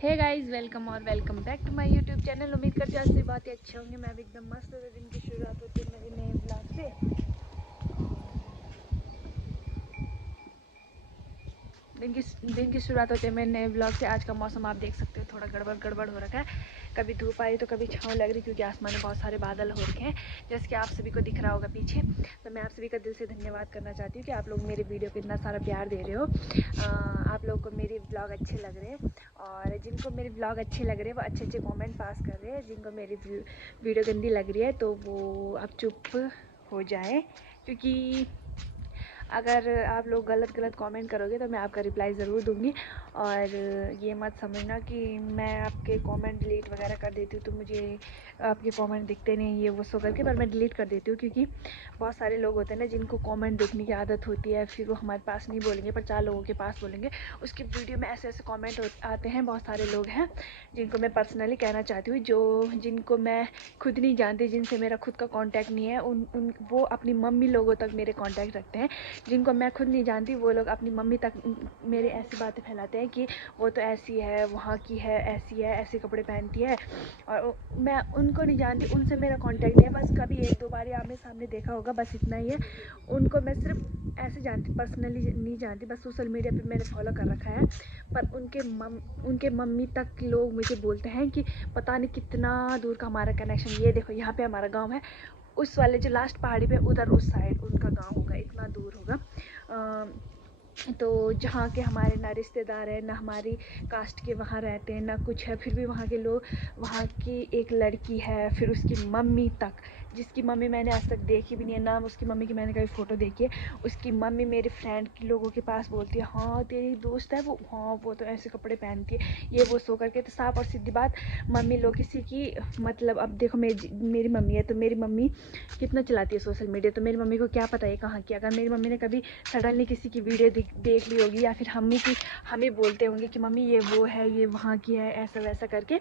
हे guys, welcome और welcome back to my YouTube channel. उम्मीद करते हैं आज से बातें अच्छे होंगे। मैं भी एकदम मस्त हूँ। दिन की शुरुआत होती है मेरे नए ब्लॉग से। दिन की शुरुआत होती है मेरे नए ब्लॉग से। आज का मौसम आप देख सकते हो, थोड़ा गड़बड़ हो रखा है। कभी धूप आ रही तो कभी छाँव लग रही, क्योंकि आसमान में बहुत सारे बादल हो रखे हैं, जैसे कि आप सभी को दिख रहा होगा पीछे। तो मैं आप सभी का दिल से धन्यवाद करना चाहती हूँ कि आप लोग मेरे वीडियो को इतना सारा प्यार दे रहे हो। आप लोगों को मेरी ब्लॉग अच्छे लग रहे हैं, और जिनको मेरे ब्लॉग अच्छे लग रहे हैं वो अच्छे अच्छे कमेंट पास कर रहे हैं। जिनको मेरी वीडियो गंदी लग रही है तो वो अब चुप हो जाए, क्योंकि अगर आप लोग गलत कमेंट करोगे तो मैं आपका रिप्लाई ज़रूर दूंगी। और ये मत समझना कि मैं आपके कमेंट डिलीट वगैरह कर देती हूँ तो मुझे आपके कमेंट दिखते नहीं, ये वो सो करके, पर मैं डिलीट कर देती हूँ। क्योंकि बहुत सारे लोग होते हैं ना जिनको कमेंट देखने की आदत होती है, फिर वो हमारे पास नहीं बोलेंगे पर 4 लोगों के पास बोलेंगे। उसकी वीडियो में ऐसे ऐसे कमेंट आते हैं। बहुत सारे लोग हैं जिनको मैं पर्सनली कहना चाहती हूँ, जिनको मैं खुद नहीं जानती, जिनसे मेरा खुद का कांटेक्ट नहीं है, उन वो अपनी मम्मी लोगों तक मेरे कांटेक्ट रखते हैं। जिनको मैं खुद नहीं जानती वो लोग अपनी मम्मी तक मेरे ऐसी बातें फैलाते हैं कि वो तो ऐसी है, वहाँ की है, ऐसी है, ऐसे कपड़े पहनती है। और मैं उनको नहीं जानती, उनसे मेरा कांटेक्ट नहीं है। बस कभी 1-2 बार आमने सामने देखा होगा, बस इतना ही है। उनको मैं सिर्फ ऐसे जानती, पर्सनली नहीं जानती, बस सोशल मीडिया पे मैंने फॉलो कर रखा है। पर उनके मम्मी तक लोग मुझे बोलते हैं कि पता नहीं कितना दूर का हमारा कनेक्शन। ये देखो, यहाँ पे हमारा गाँव है, उस वाले जो लास्ट पहाड़ी पे उधर उस साइड उनका गांव होगा, इतना दूर होगा। तो जहाँ के हमारे ना रिश्तेदार हैं, ना हमारी कास्ट के वहाँ रहते हैं, ना कुछ है, फिर भी वहाँ के लोग, वहाँ की एक लड़की है, फिर उसकी मम्मी तक, जिसकी मम्मी मैंने आज तक देखी भी नहीं है, नाम उसकी मम्मी की मैंने कभी फ़ोटो देखी है। उसकी मम्मी मेरे फ्रेंड के लोगों के पास बोलती है, हाँ तेरी दोस्त है वो, हाँ वो तो ऐसे कपड़े पहनती है, ये वो सो करके। तो साफ और सीधी बात, मम्मी लोग किसी की, मतलब अब देखो मेरी मम्मी है, तो मेरी मम्मी कितना चलाती है सोशल मीडिया, तो मेरी मम्मी को क्या पता है कहाँ की। अगर मेरी मम्मी ने कभी सडनली किसी की वीडियो देख ली होगी, या फिर हम ही बोलते होंगे कि मम्मी ये वो है, ये वहाँ की है, ऐसा वैसा करके,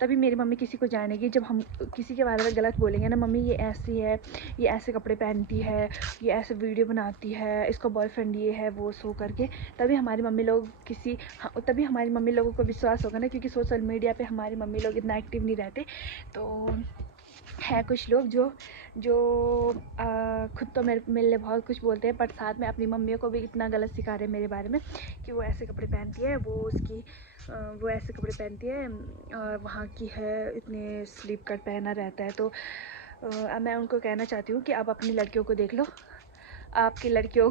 तभी मेरी मम्मी किसी को जानेगी। जब हम किसी के बारे में गलत बोलेंगे ना, मम्मी ये ऐसी है, ये ऐसे कपड़े पहनती है, ये ऐसे वीडियो बनाती है, इसका बॉयफ्रेंड ये है, वो सो करके, तभी हमारी मम्मी लोग तभी हमारी मम्मी लोगों को विश्वास होगा ना। क्योंकि सोशल मीडिया पे हमारी मम्मी लोग इतना एक्टिव नहीं रहते। तो है कुछ लोग जो जो खुद तो मेरे लिए बहुत कुछ बोलते हैं, पर साथ में अपनी मम्मियों को भी इतना गलत सिखा रहे हैं मेरे बारे में कि वो ऐसे कपड़े पहनती है, वो ऐसे कपड़े पहनती है, और वहाँ की है, इतने स्लीप कट पहना रहता है। तो अब मैं उनको कहना चाहती हूँ कि आप अपनी लड़कियों को देख लो। आपकी लड़कियों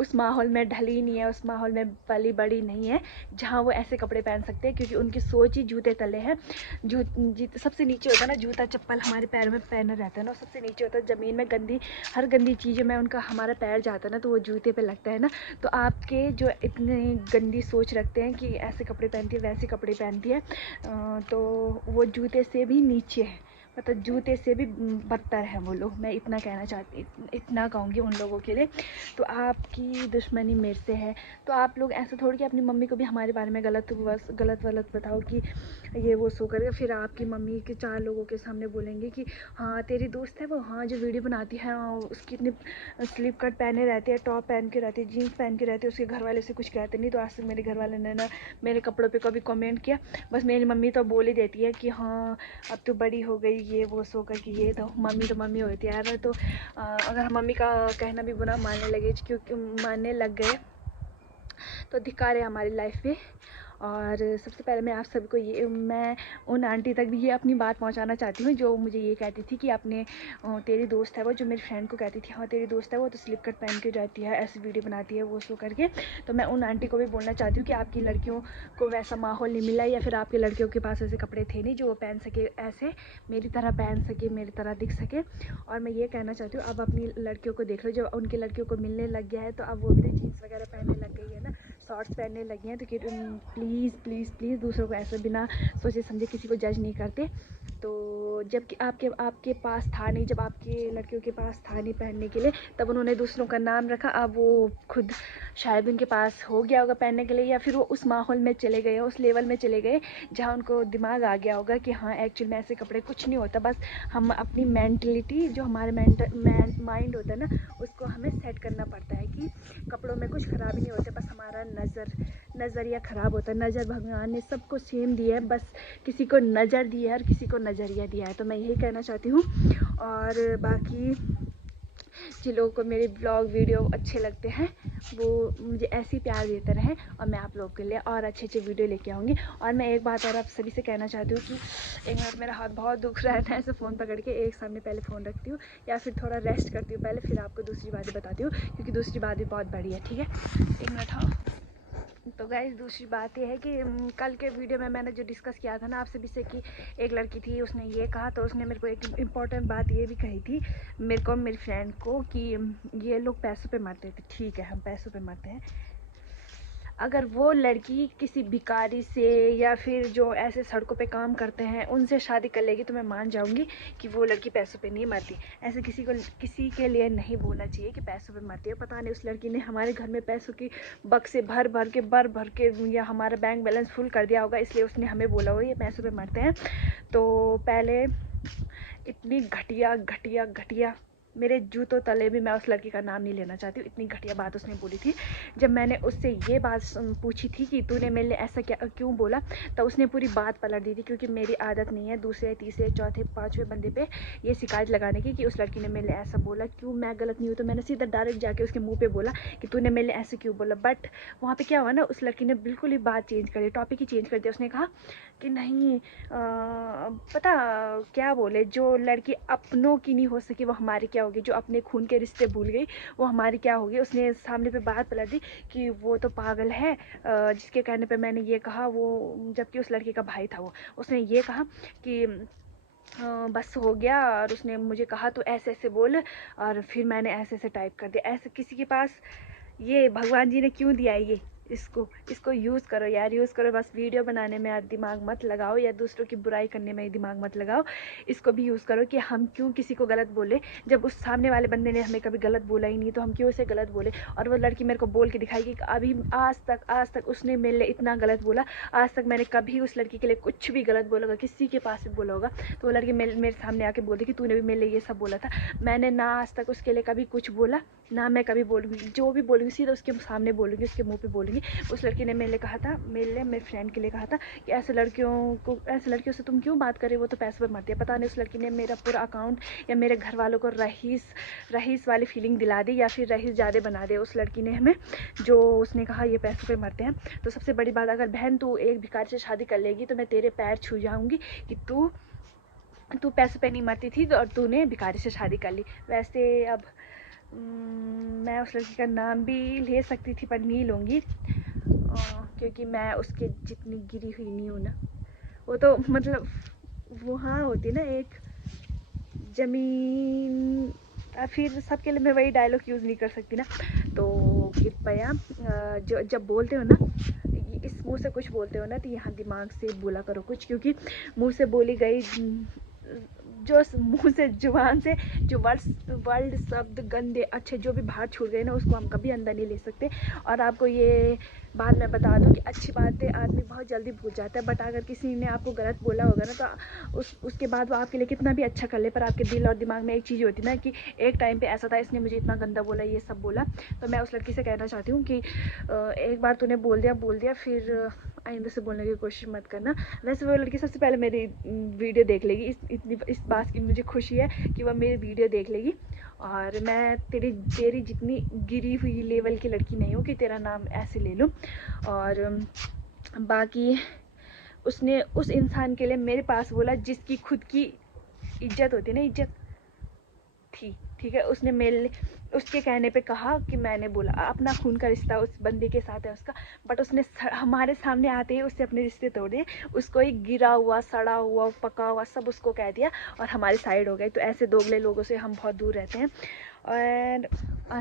उस माहौल में ढली नहीं है, उस माहौल में पली बड़ी नहीं है जहाँ वो ऐसे कपड़े पहन सकते हैं। क्योंकि उनकी सोच ही जूते तले है। सबसे नीचे होता है ना जूता चप्पल, हमारे पैर में पहना रहता है ना, सबसे नीचे होता है ज़मीन में। हर गंदी चीज़ों में उनका हमारा पैर जाता है ना, तो वो जूते पे लगता है ना। तो आपके जो इतने गंदी सोच रखते हैं कि ऐसे कपड़े पहनती है, वैसे कपड़े पहनती है, तो वो जूते से भी नीचे है, मतलब जूते से भी बदतर है वो लोग। मैं इतना कहना चाहती, इतना कहूँगी उन लोगों के लिए। तो आपकी दुश्मनी मेरे से है, तो आप लोग ऐसा थोड़ी कि अपनी मम्मी को भी हमारे बारे में गलत बताओ कि ये वो सो करके, फिर आपकी मम्मी के 4 लोगों के सामने बोलेंगे कि हाँ तेरी दोस्त है वो, हाँ जो वीडियो बनाती है, हाँ उसकी इतनी स्लीप कट पहने रहती है, टॉप पहन के रहती है, जीन्स पहन के रहती है, उसके घर वाले से कुछ कहते नहीं। तो आज तक मेरे घर वाले ने ना मेरे कपड़ों पे कभी कमेंट किया। बस मेरी मम्मी तो बोल ही देती है कि हाँ अब तो बड़ी हो गई, ये वो सो कर कि ये तो मम्मी होती है यार। तो अगर हम मम्मी का कहना भी बुरा मानने लगे, क्योंकि मानने लग गए, तो धिक्कार है हमारी लाइफ पे। और सबसे पहले मैं उन आंटी तक भी ये अपनी बात पहुंचाना चाहती हूँ जो मुझे ये कहती थी कि आपने तेरी दोस्त है वो, जो मेरी फ्रेंड को कहती थी हाँ तेरी दोस्त है वो तो स्लिप कट पहन के जाती है, ऐसी वीडियो बनाती है, वो सो करके। तो मैं उन आंटी को भी बोलना चाहती हूँ कि आपकी लड़कियों को वैसा माहौल नहीं मिला, या फिर आपकी लड़कियों के पास ऐसे कपड़े थे नहीं जो वो पहन सके, ऐसे मेरी तरह पहन सके, मेरी तरह दिख सके। और मैं ये कहना चाहती हूँ अब अपनी लड़कियों को देख लो, जब उनकी लड़कियों को मिलने लग गया है तो अब वो भी तो जीन्स वगैरह पहनने लग गई है ना, शॉर्ट्स पहनने लगी हैं। तो कि प्लीज़ प्लीज़ प्लीज़ दूसरों को ऐसे बिना सोचे समझे किसी को जज नहीं करते। तो जबकि आपके पास था नहीं, जब आपके लड़कियों के पास था नहीं पहनने के लिए, तब उन्होंने दूसरों का नाम रखा। अब वो खुद शायद उनके पास हो गया होगा पहनने के लिए, या फिर वो उस माहौल में चले गए, उस लेवल में चले गए जहाँ उनको दिमाग आ गया होगा कि हाँ एक्चुअल में ऐसे कपड़े कुछ नहीं होता, बस हम अपनी मेंटलिटी जो हमारे माइंड होता है ना उसको हमें सेट करना पड़ता है कि कपड़ों में कुछ ख़राबी नहीं होते, बस हमारा नज़रिया ख़राब होता है। नज़र भगवान ने सबको सेम दिया है, बस किसी को नज़र दी है और किसी को नज़रिया दिया है। तो मैं यही कहना चाहती हूँ। और बाकी जिन लोगों को मेरे ब्लॉग वीडियो अच्छे लगते हैं वो मुझे ऐसे ही प्यार देते रहें, और मैं आप लोगों के लिए और अच्छे वीडियो लेके आऊँगी। और मैं एक बात और आप सभी से कहना चाहती हूँ कि एक मिनट, मेरा हाथ बहुत दुख रहा है, मैं ऐसे फ़ोन पकड़ के एक सामने पहले फ़ोन रखती हूँ या फिर थोड़ा रेस्ट करती हूँ पहले, फिर आपको दूसरी बातें बताती हूँ, क्योंकि दूसरी बात भी बहुत बड़ी है। ठीक है, एक मिनट। हाँ, तो गाइस दूसरी बात ये है कि कल के वीडियो में मैंने जो डिस्कस किया था ना आप सभी से कि एक लड़की थी उसने ये कहा, तो उसने मेरे को एक इम्पॉर्टेंट बात ये भी कही थी मेरे को, मेरी फ्रेंड को, कि ये लोग पैसों पे मरते थे। ठीक है, हम पैसों पे मरते हैं। अगर वो लड़की किसी भिखारी से या फिर जो ऐसे सड़कों पे काम करते हैं उनसे शादी कर लेगी तो मैं मान जाऊंगी कि वो लड़की पैसों पे नहीं मरती। ऐसे किसी के लिए नहीं बोलना चाहिए कि पैसों पे मरती है। पता नहीं उस लड़की ने हमारे घर में पैसों की बक्से भर भर के या हमारा बैंक बैलेंस फुल कर दिया होगा, इसलिए उसने हमें बोला होगा ये पैसों पे मरते हैं। तो पहले इतनी घटिया मेरे जूतों तले भी, मैं उस लड़की का नाम नहीं लेना चाहती हूँ, इतनी घटिया बात उसने बोली थी। जब मैंने उससे ये बात पूछी थी कि तूने मेरे लिए ऐसा क्या क्यों बोला, तो उसने पूरी बात पलट दी थी, क्योंकि मेरी आदत नहीं है दूसरे तीसरे चौथे पाँचवें बंदे पे ये शिकायत लगाने की कि उस लड़की ने मेरे लिए ऐसा बोला, क्यों मैं गलत नहीं हूँ। तो मैंने सीधा डायरेक्ट जाके उसके मुँह पर बोला कि तूने मेरे लिए ऐसे क्यों बोला। बट वहाँ पर क्या हुआ ना, उस लड़की ने बिल्कुल ही बात चेंज कर दी, टॉपिक ही चेंज कर दिया। उसने कहा कि नहीं पता क्या बोले, जो लड़की अपनों की नहीं हो सकी वो हमारी क्या होगी, जो अपने खून के रिश्ते भूल गई वो हमारी क्या होगी। उसने सामने पे बात पलट दी कि वो तो पागल है, जिसके कहने पे मैंने ये कहा, वो जबकि उस लड़के का भाई था। वो उसने ये कहा कि बस हो गया, और उसने मुझे कहा तो ऐसे ऐसे बोल, और फिर मैंने ऐसे ऐसे टाइप कर दिया। ऐसे किसी के पास ये भगवान जी ने क्यों दिया है ये, इसको यूज़ करो यार, यूज़ करो। बस वीडियो बनाने में दिमाग मत लगाओ या दूसरों की बुराई करने में दिमाग मत लगाओ। इसको भी यूज़ करो कि हम क्यों किसी को गलत बोले, जब उस सामने वाले बंदे ने हमें कभी गलत बोला ही नहीं, तो हम क्यों उसे गलत बोले। और वो लड़की मेरे को बोल के दिखाई कि अभी आज तक उसने मेरे लिए इतना गलत बोला, आज तक मैंने कभी उस लड़की के लिए कुछ भी गलत बोला होगा, किसी के पास भी बोला होगा, तो वो लड़की मेरे सामने आके बोलती कि तूने भी मेरे लिए ये सब बोला था। मैंने ना आज तक उसके लिए कभी कुछ बोला, ना मैं कभी बोलूँगी। जो भी बोलूँगी सीधा उसके सामने बोलूँगी, उसके मुँह पे बोलूँगी। उस लड़की ने मेरे लिए कहा था, मेरे फ्रेंड के लिए कहा था कि ऐसे लड़कियों से तुम क्यों बात कर रहे हो, वो तो पैसे पर मरती है। पता नहीं उस लड़की ने मेरा पूरा अकाउंट या मेरे घर वालों को रईस वाली फीलिंग दिला दी, या फिर रईस ज़्यादा बना दे उस लड़की ने हमें, जो उसने कहा ये पैसों पे मरते हैं। तो सबसे बड़ी बात, अगर बहन तू एक भिखारी से शादी कर लेगी तो मैं तेरे पैर छू जाऊँगी कि तू पैसों पे नहीं मरती थी और तूने भिखारी से शादी कर ली। वैसे अब मैं उस लड़की का नाम भी ले सकती थी पर नहीं लूँगी, क्योंकि मैं उसके जितनी गिरी हुई नहीं हूँ ना। वो तो मतलब वहाँ होती ना एक ज़मीन, फिर सबके लिए मैं वही डायलॉग यूज़ नहीं कर सकती ना। तो कृपया जो जब बोलते हो ना, इस मुँह से कुछ बोलते हो ना, तो यहाँ दिमाग से बोला करो कुछ, क्योंकि मुँह से बोली गई जो मुँह से जुबान से जो वर्ड शब्द गंदे अच्छे जो भी बाहर छूट गए ना, उसको हम कभी अंदर नहीं ले सकते। और आपको ये बात मैं बता दूं कि अच्छी बातें आदमी बहुत जल्दी भूल जाता है, बट अगर किसी ने आपको गलत बोला होगा ना, तो उसके बाद वो आपके लिए कितना भी अच्छा कर ले, पर आपके दिल और दिमाग में एक चीज़ होती है ना कि एक टाइम पे ऐसा था, इसने मुझे इतना गंदा बोला, ये सब बोला। तो मैं उस लड़की से कहना चाहती हूँ कि एक बार तूने बोल दिया, फिर आइंदा से बोलने की कोशिश मत करना। वैसे वो लड़की सबसे पहले मेरी वीडियो देख लेगी, इस बात की मुझे खुशी है कि वह मेरी वीडियो देख लेगी। और मैं तेरी जितनी गिरी हुई लेवल की लड़की नहीं हूँ कि तेरा नाम ऐसे ले लूँ। और बाकी उसने उस इंसान के लिए मेरे पास बोला जिसकी खुद की इज्जत होती है ना, इज्जत थी, ठीक है। उसने मेरे उसके कहने पे कहा कि मैंने बोला अपना खून का रिश्ता उस बंदे के साथ है उसका, बट उसने हमारे सामने आते ही उससे अपने रिश्ते तोड़ दिए, उसको ही गिरा हुआ, सड़ा हुआ, पका हुआ सब उसको कह दिया और हमारी साइड हो गई। तो ऐसे दोगले लोगों से हम बहुत दूर रहते हैं। और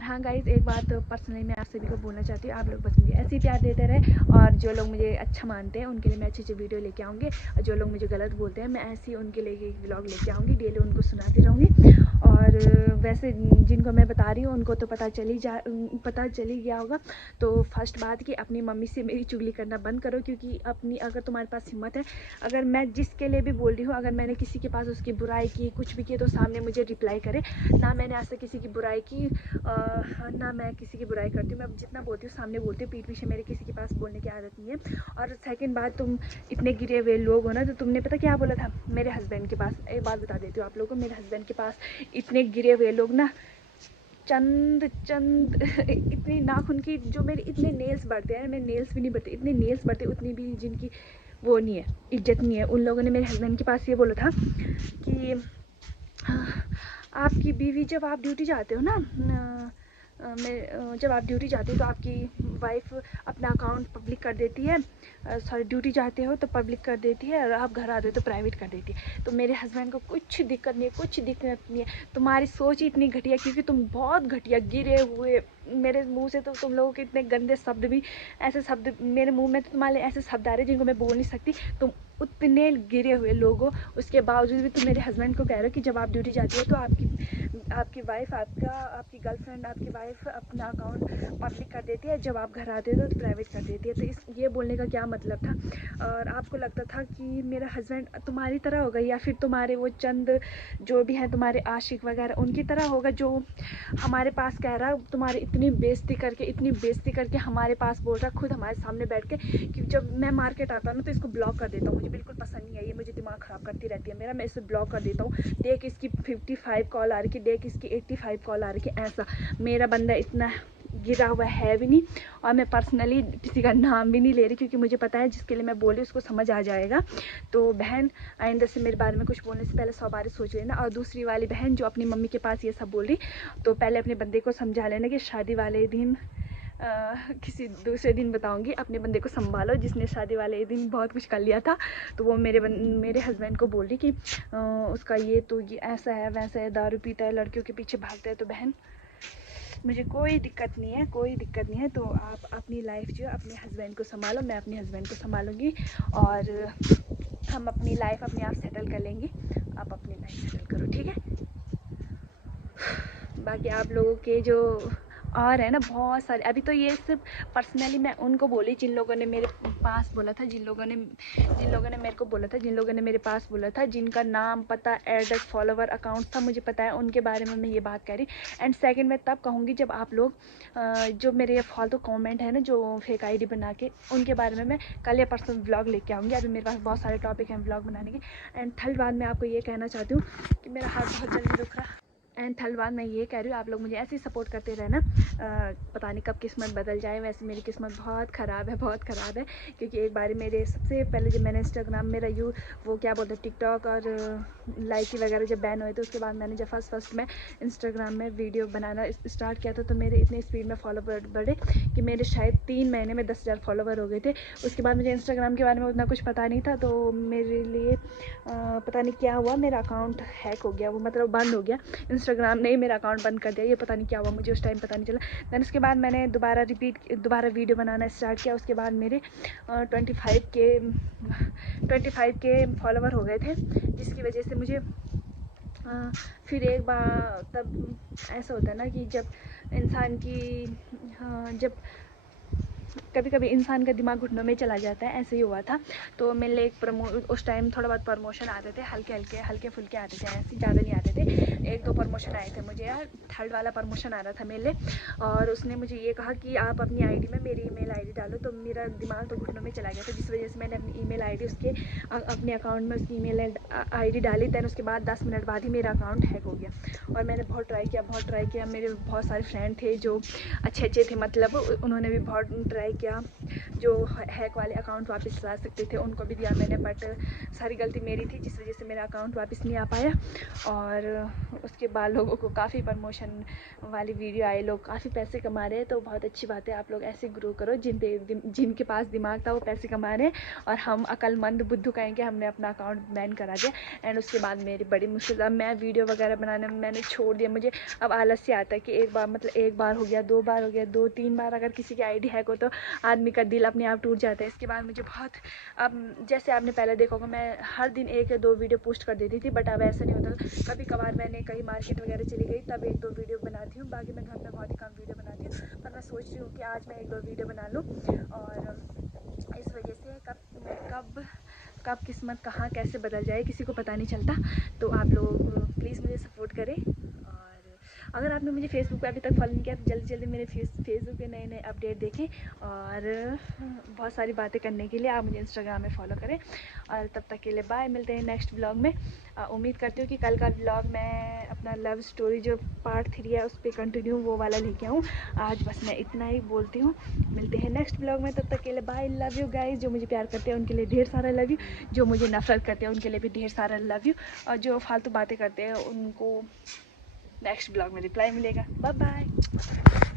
हाँ गाइज़, एक बात पर्सनली मैं आप सभी को बोलना चाहती हूँ, आप लोग बस मुझे ऐसे ही प्यार देते रहे, और जो लोग मुझे अच्छा मानते हैं उनके लिए मैं अच्छी अच्छी वीडियो लेके आऊँगी, और जो लोग मुझे गलत बोलते हैं मैं ऐसे ही उनके लिए एक व्लॉग लेके आऊँगी, डेली उनको सुनाती रहूँगी। और वैसे जिनको मैं बता रही हूँ उनको तो पता चल ही गया होगा। तो फर्स्ट बात कि अपनी मम्मी से मेरी चुगली करना बंद करो, क्योंकि अगर तुम्हारे पास हिम्मत है, अगर मैं जिसके लिए भी बोल रही हूँ, अगर मैंने किसी के पास उसकी बुराई की, कुछ भी किया, तो सामने मुझे रिप्लाई करे। ना मैंने आज तक किसी की बुराई की, ना मैं किसी की बुराई करती हूँ। मैं जितना बोलती हूँ सामने बोलती हूँ, पीठ पीछे मेरे किसी के पास बोलने की आदत नहीं है। और सेकंड बात, तुम इतने गिरे हुए लोग हो ना, तो तुमने पता क्या बोला था मेरे हस्बैंड के पास? एक बात बता देती हूँ आप लोगों को, मेरे हस्बैंड के पास इतने गिरे हुए लोग ना, चंद इतनी नाखून की, जो मेरे इतने नेल्स बढ़ते हैं, मेरे नेल्स भी नहीं बढ़ते, इतने नेल्स बढ़ते, उतनी भी जिनकी वो नहीं है, इज्जत नहीं है, उन लोगों ने मेरे हस्बैंड के पास ये बोला था कि आपकी बीवी, जब आप ड्यूटी जाते हो ना, जब आप ड्यूटी जाते हो तो आपकी वाइफ अपना अकाउंट पब्लिक कर देती है, सॉरी ड्यूटी जाते हो तो पब्लिक कर देती है, और आप घर आते हो तो प्राइवेट कर देती है। तो मेरे हस्बैंड को कुछ दिक्कत नहीं है, कुछ दिक्कत नहीं है। तुम्हारी सोच ही इतनी घटिया, क्योंकि तुम बहुत घटिया गिरे हुए, मेरे मुंह से तो तुम लोगों के इतने गंदे शब्द भी, ऐसे शब्द मेरे मुंह में तो तुम्हारे ऐसे शब्द आ रहे जिनको मैं बोल नहीं सकती। तुम उतने गिरे हुए लोग हो, उसके बावजूद भी तुम मेरे हस्बैंड को कह रहे हो कि जब आप ड्यूटी जाती हो तो आपकी वाइफ, आपकी गर्लफ्रेंड, आपकी वाइफ अपना अकाउंट पब्लिक कर देती है, जब आप घर आते हो तो प्राइवेट कर देती है। तो ये बोलने का क्या मतलब था? और आपको लगता था कि मेरा हस्बैंड तुम्हारी तरह होगा, या फिर तुम्हारे वो चंद जो भी हैं तुम्हारे आशिक वगैरह उनकी तरह होगा, जो हमारे पास कह रहा है, तुम्हारी इतनी बेइज्जती करके हमारे पास बोल रहा है, खुद हमारे सामने बैठ के, कि जब मैं मार्केट आता हूँ ना तो इसको ब्लॉक कर देता हूँ, मुझे बिल्कुल पसंद नहीं है ये, मुझे दिमाग ख़राब करती रहती है मेरा, मैं इसे ब्लॉक कर देता हूँ। देख इसकी 55 कॉल आ रही, देख इसकी 85 कॉल आ रही, ऐसा। मेरा बंदा इतना गिरा हुआ है भी नहीं, और मैं पर्सनली किसी का नाम भी नहीं ले रही, क्योंकि मुझे पता है जिसके लिए मैं बोल रही हूँ उसको समझ आ जाएगा। तो बहन, आइंदा से मेरे बारे में कुछ बोलने से पहले 100 बार सोच लेना। और दूसरी वाली बहन जो अपनी मम्मी के पास ये सब बोल रही, तो पहले अपने बंदे को समझा लेना कि शादी वाले दिन, किसी दूसरे दिन बताऊंगी, अपने बंदे को संभालो, जिसने शादी वाले दिन बहुत कुछ कर लिया था। तो वो मेरे हस्बैंड को बोल रही कि उसका ये तो ये ऐसा है वैसा है, दारू पीता है, लड़कियों के पीछे भागता है। तो बहन, मुझे कोई दिक्कत नहीं है, तो आप अपनी लाइफ जो अपने हस्बैंड को संभालो, मैं अपने हस्बैंड को संभालूंगी, और हम अपनी लाइफ अपने आप सेटल कर लेंगे। आप अपनी लाइफ सेटल करो, ठीक है? बाकी आप लोगों के जो और है ना बहुत सारे, अभी तो ये सिर्फ पर्सनली मैं उनको बोली जिन लोगों ने मेरे पास बोला था, जिन लोगों ने मेरे को बोला था, जिन लोगों ने मेरे पास बोला था, जिनका नाम, पता, एड्रेस, फॉलोवर, अकाउंट था मुझे पता है, उनके बारे में मैं ये बात कह रही। एंड सेकंड मैं तब कहूँगी जब आप लोग जो मेरे ये फालतू कमेंट है ना, जो फेक आईडी बना के, उनके बारे में मैं कल या परसों व्लॉग लेके आऊँगी। अभी मेरे पास बहुत सारे टॉपिक हैं व्लॉग बनाने के। एंड थर्ड बात मैं आपको ये कहना चाहती हूँ कि मेरा हाथ बहुत जल्दी दुख रहा। एंड थर्ड बात मैं ये कह रही हूँ, आप लोग मुझे ऐसे ही सपोर्ट करते रहना। पता नहीं कब किस्मत बदल जाए, वैसे मेरी किस्मत बहुत ख़राब है, क्योंकि एक बार मेरे सबसे पहले जब मैंने इंस्टाग्राम मेरा वो क्या बोलते हैं, टिकटॉक और लाइकी वगैरह जब बैन हुए थे, उसके बाद मैंने जब फर्स्ट में इंस्टाग्राम में वीडियो बनाना स्टार्ट किया था, तो मेरे इतने स्पीड में फॉलोवर बढ़े कि मेरे शायद 3 महीने में 10,000 फॉलोवर हो गए थे। उसके बाद मुझे इंस्टाग्राम के बारे में उतना कुछ पता नहीं था, तो मेरे लिए पता नहीं क्या हुआ, मेरा अकाउंट हैक हो गया, वो मतलब बंद हो गया। इंस्टाग्राम ने ही मेरा अकाउंट बंद कर दिया, ये पता नहीं क्या हुआ, मुझे उस टाइम पता नहीं चला। दैन उसके बाद मैंने दोबारा वीडियो बनाना स्टार्ट किया। उसके बाद मेरे 25 के फॉलोवर हो गए थे, जिसकी वजह से मुझे फिर एक बार तब ऐसा होता है ना कि जब इंसान की जब कभी कभी इंसान का दिमाग घुटनों में चला जाता है, ऐसे ही हुआ था। तो मेरे लिए उस टाइम थोड़ा बहुत प्रमोशन आते थे, हल्के फुल्के आते थे, ऐसे ज़्यादा नहीं आते थे। 1-2 प्रमोशन आए थे मुझे यार, थर्ड वाला प्रमोशन आ रहा था मेरे लिए। और उसने मुझे ये कहा कि आप अपनी आईडी में मेरी ईमेल आईडी डालो, तो मेरा दिमाग तो घुटनों में चला गया था, जिस वजह से मैंने अपनी ईमेल आईडी उसके अपने अकाउंट में उसकी ईमेल आईडी डाली। दैन उसके बाद 10 मिनट बाद ही मेरा अकाउंट हैक हो गया। और मैंने बहुत ट्राई किया, मेरे बहुत सारे फ्रेंड थे जो अच्छे थे, मतलब उन्होंने भी बहुत ट्राई किया, जो हैक वाले अकाउंट वापस ला सकते थे उनको भी दिया मैंने, बट सारी गलती मेरी थी जिस वजह से मेरा अकाउंट वापस नहीं आ पाया। और उसके बाद लोगों को काफ़ी प्रमोशन वाली वीडियो आई, लोग काफ़ी पैसे कमा रहे हैं। तो बहुत अच्छी बात है, आप लोग ऐसे ग्रो करो, जिनके पास दिमाग था वो पैसे कमा रहे हैं और हम अक्लमंद बुद्धू कहेंगे हमने अपना अकाउंट बैन करा दिया। एंड उसके बाद मेरी बड़ी मुश्किल, अब मैं वीडियो वगैरह बनाने में मैंने छोड़ दिया। मुझे अब आलस्य आता है कि एक बार हो गया, 2 बार हो गया, 2-3 बार अगर किसी की आईडी हैक हो तो आदमी का दिल अपने आप टूट जाता है। इसके बाद मुझे बहुत, अब जैसे आपने पहले देखा होगा मैं हर दिन 1 या 2 वीडियो पोस्ट कर देती थी, बट अब ऐसा नहीं होता। कभी कभार मैंने कहीं मार्केट वगैरह चली गई तब 1-2 वीडियो बनाती हूँ, बाकी मैं घर में बहुत ही कम वीडियो बनाती हूँ। पर मैं सोच रही हूँ कि आज मैं 1-2 वीडियो बना लूँ, और इस वजह से कब किस्मत कहाँ कैसे बदल जाए किसी को पता नहीं चलता। तो आप लोग प्लीज़ मुझे सपोर्ट करें। और अगर आपने मुझे फेसबुक पे अभी तक फॉलो नहीं किया तो जल्दी जल्दी मेरे फेसबुक पे नए नए अपडेट देखें, और बहुत सारी बातें करने के लिए आप मुझे इंस्टाग्राम में फॉलो करें। और तब तक के लिए बाय, मिलते हैं नेक्स्ट ब्लॉग में। उम्मीद करती हूँ कि कल का ब्लॉग मैं अपना लव स्टोरी जो पार्ट 3 है उस पर कंटिन्यू वो वाला लेके आऊँ। आज बस मैं इतना ही बोलती हूँ, मिलते हैं नेक्स्ट ब्लॉग में, तब तक के लिए बाय। लव यू गाइस, जो मुझे प्यार करते हैं उनके लिए ढेर सारा लव यू, जो मुझे नफरत करते हैं उनके लिए भी ढेर सारा लव यू, और जो फालतू बातें करते हैं उनको नेक्स्ट ब्लॉग में रिप्लाई मिलेगा। Bye bye.